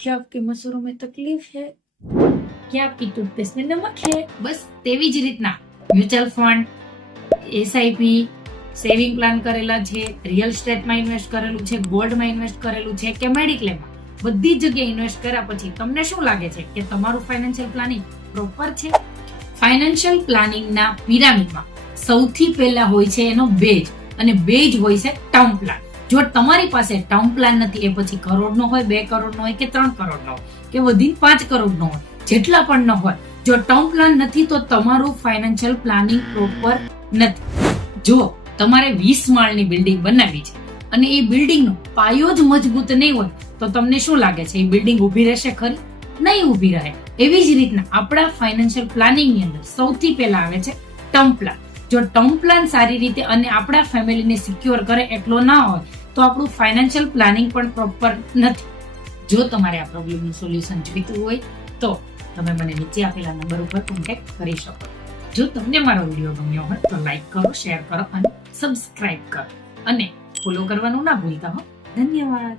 क्या आपके मसूरों में तकलीफ है? क्या आपकी टूथपेस्ट में नमक है? બસ તેવી જ રીતના mutual fund, SIP, saving plan કરેલા છે, રિયલ એસ્ટેટમાં ઇન્વેસ્ટ કરેલું છે, ગોલ્ડમાં ઇન્વેસ્ટ કરેલું છે કે મેડિક્લેમમાં, બધી જ જગ્યાએ ઇન્વેસ્ટ કર્યા પછી તમને શું લાગે છે કે તમારું ફાઇનાન્શિયલ પ્લાનિંગ પ્રોપર છે? ફાઇનાન્શિયલ પ્લાનિંગના પિરામિડમાં સૌથી પહેલા હોય છે એનો બેઝ, અને બેઝ હોય છે ટર્મ પ્લાન. જો તમારી પાસે ટર્મ પ્લાન નથી, એ પછી કરોડનો હોય, 2 કરોડનો હોય કે 3 કરોડનો હોય કે વધીને 5 કરોડનો હોય, જેટલા પણ ન હોય, જો ટર્મ પ્લાન નથી તો તમારું ફાઇનાન્શિયલ પ્લાનિંગ પ્રોપર નથી. જો તમારે 20 માળની બિલ્ડિંગ બનાવવી છે અને એ બિલ્ડિંગનો પાયો જ મજબૂત નહીં હોય તો તમને શું લાગે છે એ બિલ્ડિંગ ઊભી રહેશે ખરી? નહીં ઊભી રહે. એવી જ રીતના આપણા ફાઇનાન્શિયલ પ્લાનિંગની અંદર સૌથી પહેલા આવે છે ટર્મ પ્લાન. જો ટર્મ પ્લાન સારી રીતે અને આપણા ફેમિલીને સિક્યોર કરે એટલો ના હોય તો આપણું ફાઇનાન્શિયલ પ્લાનિંગ પણ પ્રોપર નથી. જો તમારે આ પ્રોબ્લેમનું સોલ્યુશન જોઈતું હોય તો તમે મને નીચે આપેલા નંબર ઉપર કોન્ટેક્ટ કરી શકો. જો તમને મારો વિડીયો ગમ્યો હોય તો લાઈક કરો, શેર કરો અને સબસ્ક્રાઇબ કરો અને ફોલો કરવાનું ના ભૂલતા હો. ધન્યવાદ.